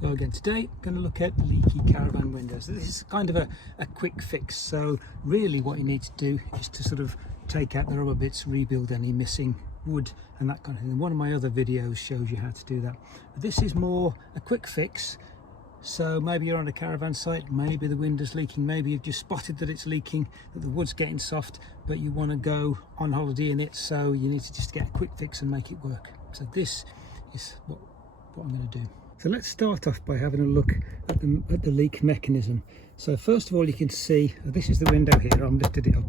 Hello again. Today I'm going to look at leaky caravan windows. This is kind of a quick fix, so really what you need to do is to sort of take out the rubber bits, rebuild any missing wood and that kind of thing. One of my other videos shows you how to do that. But this is more a quick fix, so maybe you're on a caravan site, maybe the window's leaking, maybe you've just spotted that it's leaking, that the wood's getting soft, but you want to go on holiday in it, so you need to just get a quick fix and make it work. So this is what I'm going to do. So let's start off by having a look at the leak mechanism. So first of all, you can see, this is the window here, I've lifted it up,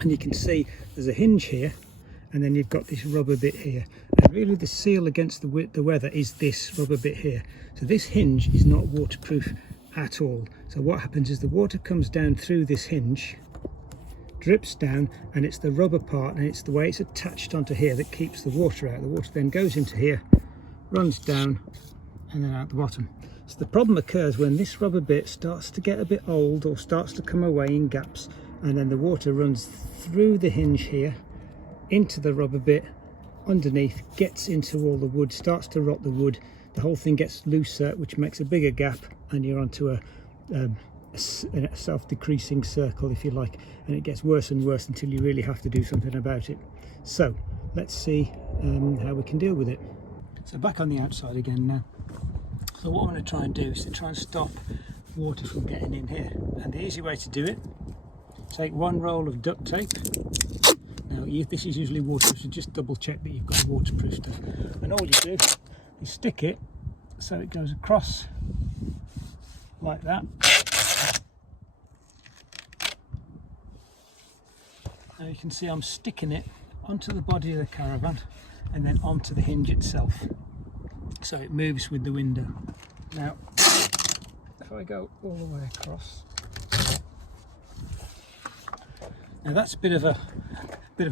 and you can see there's a hinge here, and then you've got this rubber bit here. And really the seal against the weather is this rubber bit here. So this hinge is not waterproof at all. So what happens is the water comes down through this hinge, drips down, and it's the rubber part, and it's the way it's attached onto here that keeps the water out. The water then goes into here, runs down, and then out the bottom. So the problem occurs when this rubber bit starts to get a bit old or starts to come away in gaps, and then the water runs through the hinge here into the rubber bit underneath, gets into all the wood, starts to rot the wood, the whole thing gets looser, which makes a bigger gap, and you're onto a self-decreasing circle, if you like, and it gets worse and worse until you really have to do something about it. So let's see how we can deal with it. So back on the outside again now. So what I'm going to try and do is to try and stop water from getting in here. And the easy way to do it, take one roll of duct tape. Now this is usually waterproof, so just double check that you've got waterproof stuff. And all you do is stick it so it goes across like that. Now you can see I'm sticking it onto the body of the caravan and then onto the hinge itself, so it moves with the window. Now if I go all the way across, now that's a bit of a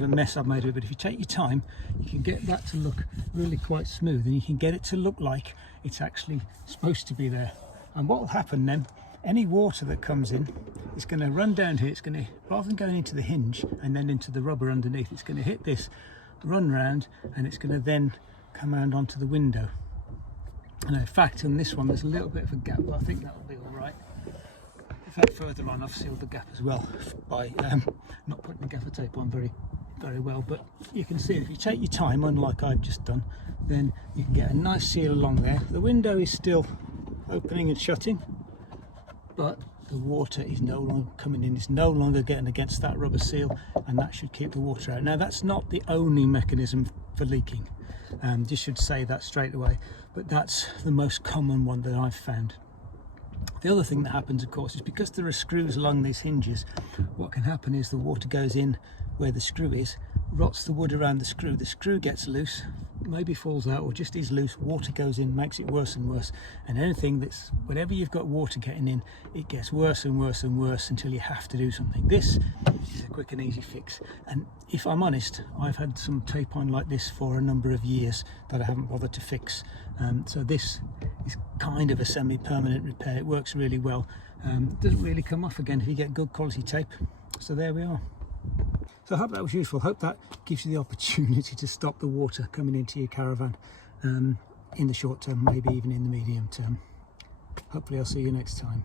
mess I've made of it, but if you take your time you can get that to look really quite smooth, and you can get it to look like it's actually supposed to be there. And what will happen then, any water that comes in is going to run down here. It's going to, rather than going into the hinge and then into the rubber underneath, it's going to hit this, run round, and it's going to then come around onto the window. And in fact on this one there's a little bit of a gap, but I think that'll be all right. In fact, further on I've sealed the gap as well by not putting the gaffer tape on very well, but you can see if you take your time, unlike I've just done, then you can get a nice seal along there. The window is still opening and shutting, but the water is no longer coming in, it's no longer getting against that rubber seal, and that should keep the water out. Now that's not the only mechanism for leaking, just should say that straight away, but that's the most common one that I've found. The other thing that happens, of course, is because there are screws along these hinges, what can happen is the water goes in where the screw is, rots the wood around the screw gets loose, maybe falls out or just is loose, water goes in, makes it worse and worse, and anything that's, whenever you've got water getting in, it gets worse and worse and worse until you have to do something. This is a quick and easy fix, and if I'm honest, I've had some tape on like this for a number of years that I haven't bothered to fix, so this is kind of a semi-permanent repair. It works really well, doesn't really come off again if you get good quality tape. So there we are. So I hope that was useful. Hope that gives you the opportunity to stop the water coming into your caravan in the short term, maybe even in the medium term. Hopefully I'll see you next time.